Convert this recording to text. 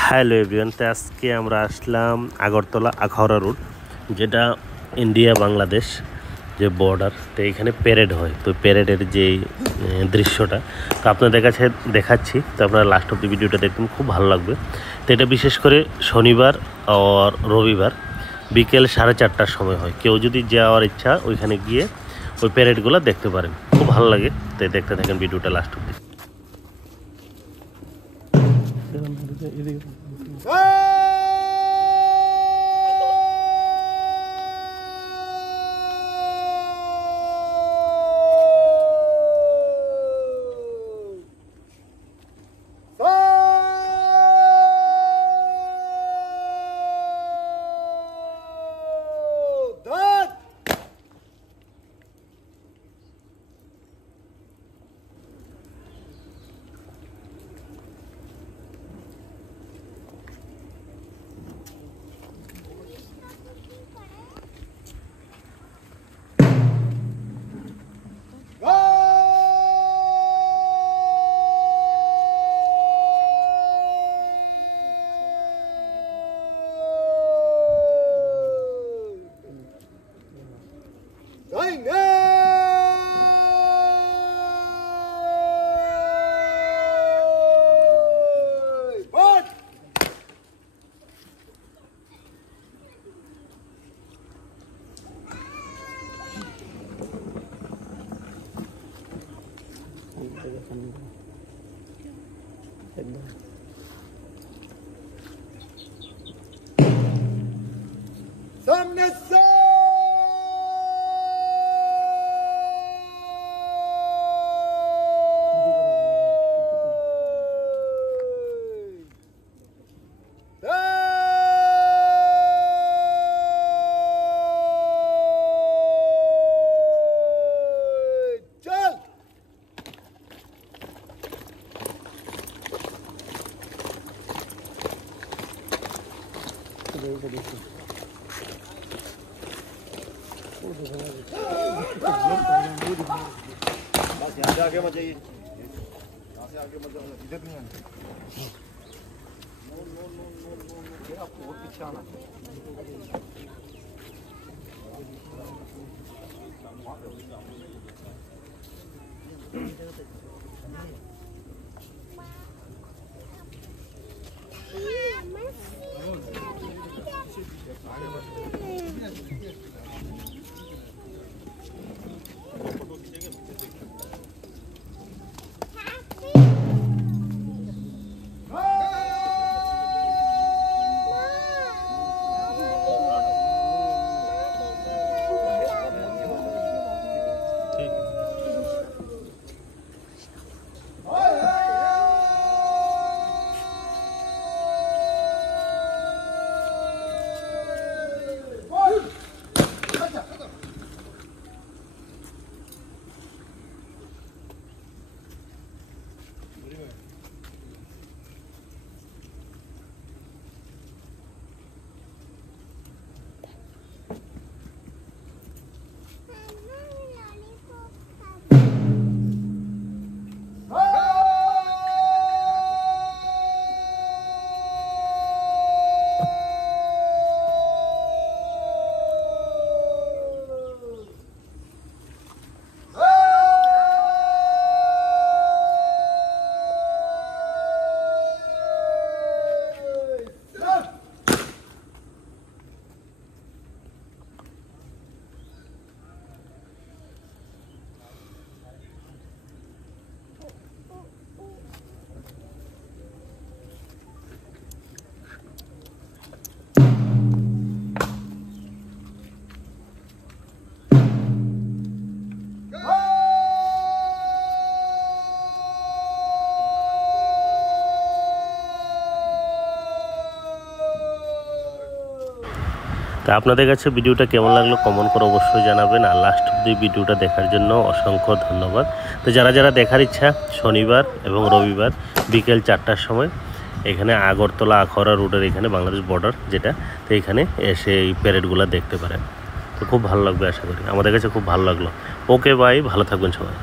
Hello everyone, তো আজকে আমরা আসলাম আগরতলা আখাউড়া রোড, যেটা ইন্ডিয়া বাংলাদেশ যে বর্ডার। তো এইখানে প্যারেড হয়, তো প্যারেডের যে দৃশ্যটা তো আপনাদের কাছে দেখাচ্ছি। তো আপনারা লাস্ট অব দি ভিডিওটা দেখবেন, খুব ভালো লাগবে। তো এটা বিশেষ করে শনিবার আর রবিবার বিকেল 4:30টার সময় হয়। কেউ যদি যাওয়ার ইচ্ছা ওইখানে গিয়ে ওই প্যারেডগুলো দেখতে পারেন, খুব ভালো লাগে। তো দেখতে থাকেন ভিডিওটা লাস্ট অব্দি। सामने से आगे मत जाइए, यहाँ से आगे मत जाओ, इधर नहीं आना। नो आपको बहुत पीछे आना। তো আপনাদের কাছে ভিডিওটা কেমন লাগলো কমেন্ট করে অবশ্যই জানাবেন। আর লাস্ট অব্দি ভিডিওটা দেখার জন্য অসংখ্য ধন্যবাদ। তো যারা যারা দেখার ইচ্ছা শনিবার এবং রবিবার বিকেল 4টার সময় এখানে আগরতলা আখাউড়া রোডের এখানে বাংলাদেশ বর্ডার যেটা, তো এখানে এসে এই প্যারেডগুলো দেখতে পারেন। তো খুব ভালো লাগবে, আশা করি। আমাদের কাছে খুব ভালো লাগলো। ওকে বাই, ভালো থাকবেন সবাই।